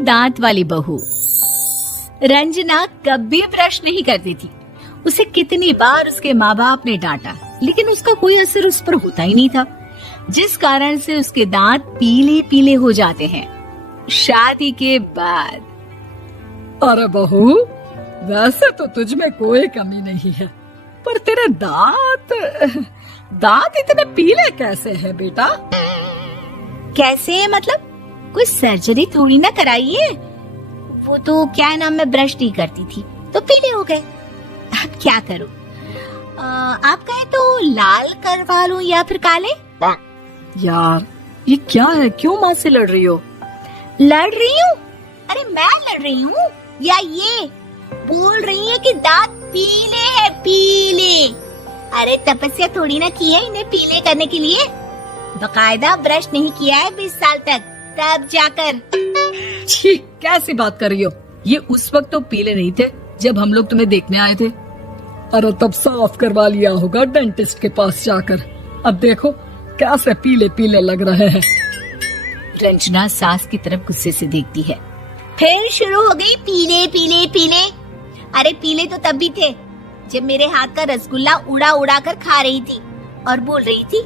दांत वाली बहू। रंजना कभी ब्रश नहीं करती थी। उसे कितनी बार उसके माँ बाप ने डांटा, लेकिन उसका कोई असर उस पर होता ही नहीं था, जिस कारण से उसके दांत पीले पीले हो जाते हैं। शादी के बाद। अरे बहू, वैसे तो तुझ में कोई कमी नहीं है, पर तेरे दांत इतने पीले कैसे हैं बेटा? कैसे मतलब? कोई सर्जरी थोड़ी ना कराई है। वो तो क्या नाम, मैं ब्रश नहीं करती थी तो पीले हो गए। अब क्या करूं? आप कहे तो लाल करवा लूं या फिर काले? यार ये क्या है, क्यों माँ से लड़ रही हो? लड़ रही हूँ? अरे मैं लड़ रही हूँ या ये बोल रही है कि दांत पीले हैं, पीले। अरे तपस्या थोड़ी ना की है इन्हें पीले करने के लिए। बकायदा ब्रश नहीं किया है 20 साल तक, तब जाकर। छी, कैसी बात कर रही हो? ये उस वक्त तो पीले नहीं थे जब हम लोग तुम्हें देखने आए थे। अरे तब साफ करवा लिया होगा डेंटिस्ट के पास जाकर। अब देखो कैसे पीले पीले लग रहे हैं। रंजना सास की तरफ गुस्से से देखती है। फिर शुरू हो गई पीले पीले पीले। अरे पीले तो तब भी थे जब मेरे हाथ का रसगुल्ला उड़ा उड़ा कर खा रही थी और बोल रही थी,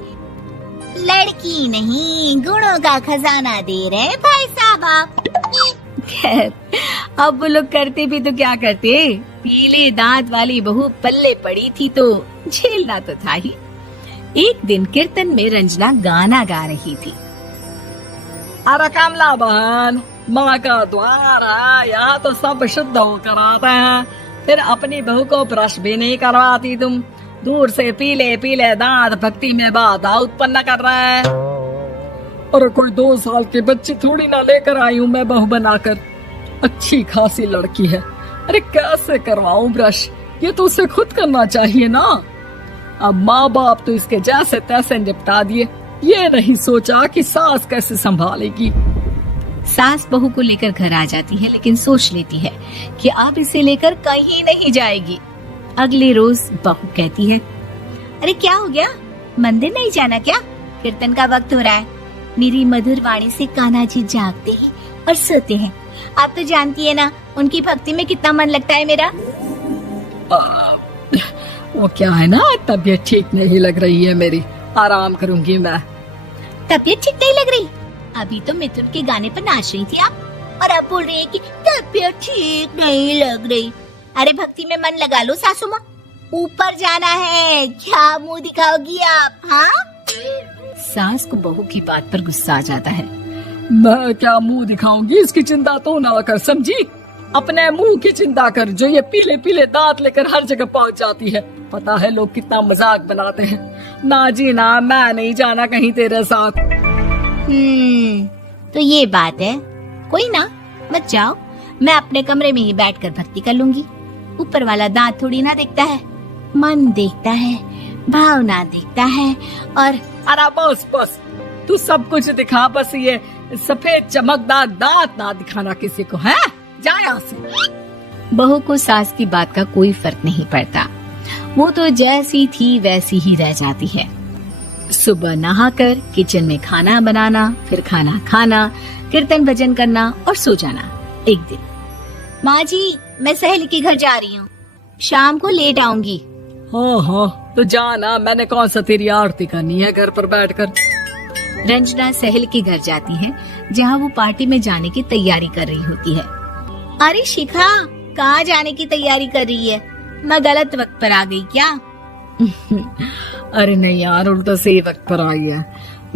लड़की नहीं गुणों का खजाना दे रहे भाई साहब आप। खैर, अब वो लोग करते भी तो क्या करते, पीले दांत वाली बहू पल्ले पड़ी थी तो झेलना तो था ही। एक दिन कीर्तन में रंजना गाना गा रही थी। अरे कमला बहन, माँ का द्वार है, यहाँ तो सब शुद्ध होकर आते हैं, फिर अपनी बहू को ब्रश भी नहीं करवाती तुम। दूर से पीले पीले दांत भक्ति में बाधा उत्पन्न कर रहे हैं। और कोई 2 साल के बच्ची थोड़ी ना लेकर आई हूँ मैं बहू बनाकर। अच्छी खासी लड़की है, अरे कैसे करवाऊं ब्रश? ये तो उसे खुद करना चाहिए ना। अब माँ बाप तो इसके जैसे तैसे निपटा दिए, ये नहीं सोचा कि सास कैसे संभालेगी। सास बहू को लेकर घर आ जाती है, लेकिन सोच लेती है कि अब इसे लेकर कहीं नहीं जाएगी। अगले रोज बहू कहती है, अरे क्या हो गया, मंदिर नहीं जाना क्या? कीर्तन का वक्त हो रहा है। मेरी मधुर वाणी से कान्हा जी जागते ही और सोते हैं। आप तो जानती है ना उनकी भक्ति में कितना मन लगता है मेरा। वो क्या है ना, तबीयत ठीक नहीं लग रही है मेरी, आराम करूंगी मैं। तबीयत ठीक नहीं लग रही? अभी तो मिथुन के गाने पर नाच रही थी आप, और अब बोल रही है कि तबीयत ठीक नहीं लग रही। अरे भक्ति में मन लगा लो सासू माँ, ऊपर जाना है, क्या मुंह दिखाओगी आप? हाँ? सास को बहू की बात पर गुस्सा आ जाता है। मैं क्या मुंह दिखाऊंगी, इसकी चिंता तो ना कर, समझी? अपने मुंह की चिंता कर, जो ये पीले पीले दांत लेकर हर जगह पहुंच जाती है। पता है लोग कितना मजाक बनाते हैं। ना जी ना, मैं नहीं जाना कहीं तेरे साथ। तो ये बात है, कोई ना, मत जाओ, मैं अपने कमरे में ही बैठकर भक्ति कर लूंगी। ऊपर वाला दांत थोड़ी ना देखता है, मन देखता है, भावना देखता है। और अरे बस बस, तू सब कुछ दिखा, बस ये सफेद चमकदार दांत ना दिखाना किसी को, है? जा यहाँ से। बहू को सास की बात का कोई फर्क नहीं पड़ता, वो तो जैसी थी वैसी ही रह जाती है। सुबह नहाकर किचन में खाना बनाना, फिर खाना खाना, कीर्तन भजन करना और सो जाना। एक दिन, माँ जी मैं सहेली के घर जा रही हूँ, शाम को लेट आऊंगी। हाँ, तो जाना, मैंने कौन सा तेरी आरती करनी है घर पर बैठकर। रंजना सहेली के घर जाती है, जहाँ वो पार्टी में जाने की तैयारी कर रही होती है। अरे शिखा, कहाँ जाने की तैयारी कर रही है? मैं गलत वक्त पर आ गई क्या? अरे नहीं यार, उल्टा सही वक्त पर आई है।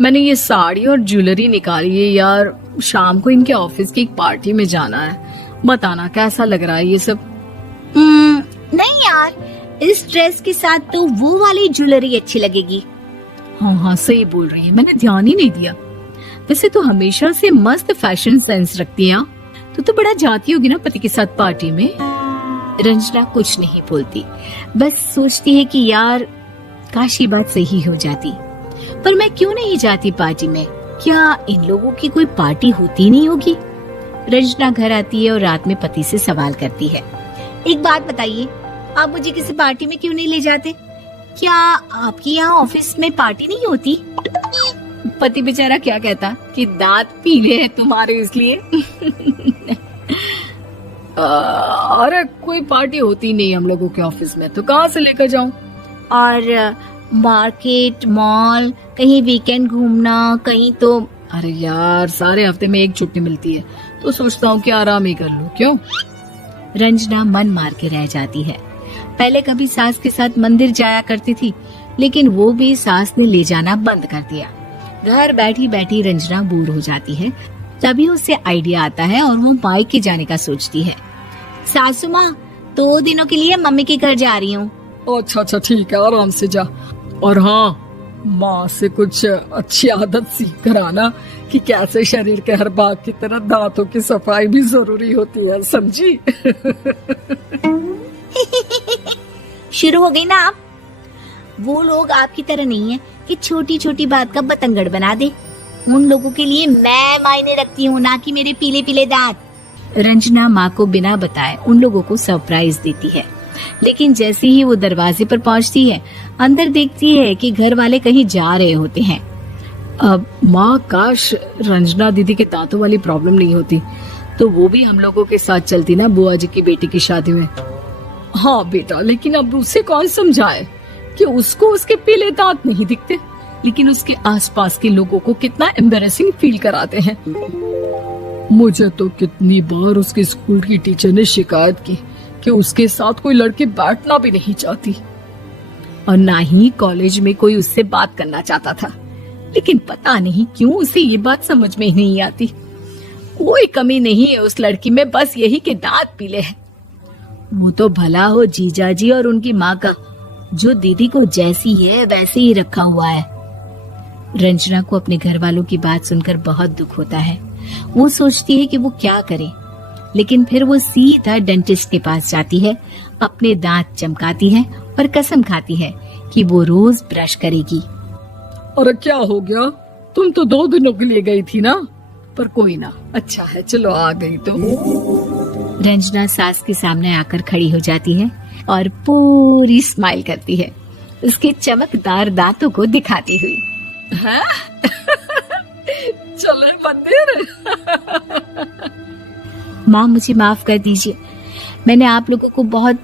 मैंने ये साड़ी और ज्वेलरी निकाली है यार, शाम को इनके ऑफिस की एक पार्टी में जाना है। बताना कैसा लग रहा है ये सब? नहीं यार, इस ड्रेस के साथ तो वो वाली ज्वेलरी अच्छी लगेगी। हाँ, सही बोल रही है, मैंने ध्यान ही नहीं दिया। वैसे तो हमेशा से मस्त फैशन सेंस रखती है। तो बड़ा जाती होगी ना पति के साथ पार्टी में। रंजना कुछ नहीं बोलती, बस सोचती है कि यार काश ये बात सही हो जाती, पर मैं क्यों नहीं जाती पार्टी में? क्या इन लोगों की कोई पार्टी होती नहीं होगी? रंजना घर आती है और रात में पति से सवाल करती है, एक बात बताइए, आप मुझे किसी पार्टी में क्यों नहीं ले जाते? क्या आपके यहाँ ऑफिस में पार्टी नहीं होती? पति बेचारा क्या कहता कि दांत पीले हैं तुम्हारे इसलिए। अरे कोई पार्टी होती नहीं हम लोगों के ऑफिस में, तो कहाँ से लेकर जाऊं? और मार्केट, मॉल, कहीं वीकेंड घूमना, कहीं तो। अरे यार सारे हफ्ते में एक छुट्टी मिलती है, तो सोचता हूँ कि आराम ही कर लूं। क्यों? रंजना मन मार के रह जाती है। पहले कभी सास के साथ मंदिर जाया करती थी, लेकिन वो भी सास ने ले जाना बंद कर दिया। घर बैठी बैठी रंजना बोर हो जाती है। तभी उसे आइडिया आता है और वो मायके जाने का सोचती है। सासू माँ, 2 दिनों के लिए मम्मी के घर जा रही हूँ। अच्छा अच्छा ठीक है, आराम से जा। और हाँ, माँ से कुछ अच्छी आदत सीख कर आना कि कैसे शरीर के हर भाग की तरह दांतों की सफाई भी जरूरी होती है, समझी? शुरू हो गई ना आप। वो लोग आपकी तरह नहीं है कि छोटी छोटी बात का बतंगड़ बना दे। उन लोगों के लिए मैं मायने रखती हूँ, ना कि मेरे पीले पीले दांत। रंजना माँ को बिना बताए उन लोगों को सरप्राइज देती है, लेकिन जैसे ही वो दरवाजे पर पहुँचती है, अंदर देखती है कि घर वाले कहीं जा रहे होते हैं। अब माँ, काश रंजना दीदी के दांतों वाली प्रॉब्लम नहीं होती, तो वो भी हम लोगों के साथ चलती ना बुआ जी की बेटी की शादी में। हाँ बेटा, लेकिन अब उसे कौन समझाए कि उसको उसके पीले दांत नहीं दिखते, लेकिन उसके आसपास के लोगों को कितना एम्बैरेसिंग फील कराते हैं। मुझे तो कितनी बार उसके स्कूल की टीचर ने शिकायत की कि उसके साथ कोई लड़की बैठना भी नहीं चाहती, और ना ही कॉलेज में कोई उससे बात करना चाहता था। लेकिन पता नहीं क्यों उसे ये बात समझ में ही नहीं आती। कोई कमी नहीं है उस लड़की में, बस यही कि दांत पीले हैं। वो तो भला हो जीजा जी और उनकी माँ का, जो दीदी को जैसी है वैसे ही रखा हुआ है। रंजना को अपने घर वालों की बात सुनकर बहुत दुख होता है। वो सोचती है कि वो क्या करे, लेकिन फिर वो सीधा डेंटिस्ट के पास जाती है, अपने दांत चमकाती है और कसम खाती है कि वो रोज ब्रश करेगी। अरे क्या हो गया? तुम तो 2 दिनों के लिए गई थी ना, पर कोई ना, अच्छा है, चलो आ गई तो। रंजना सास के सामने आकर खड़ी हो जाती है और पूरी स्माइल करती है, उसके चमकदार दांतों को दिखाती हुई। हैं? चले मंदिर? माँ, मुझे माफ कर दीजिए, मैंने आप लोगों को बहुत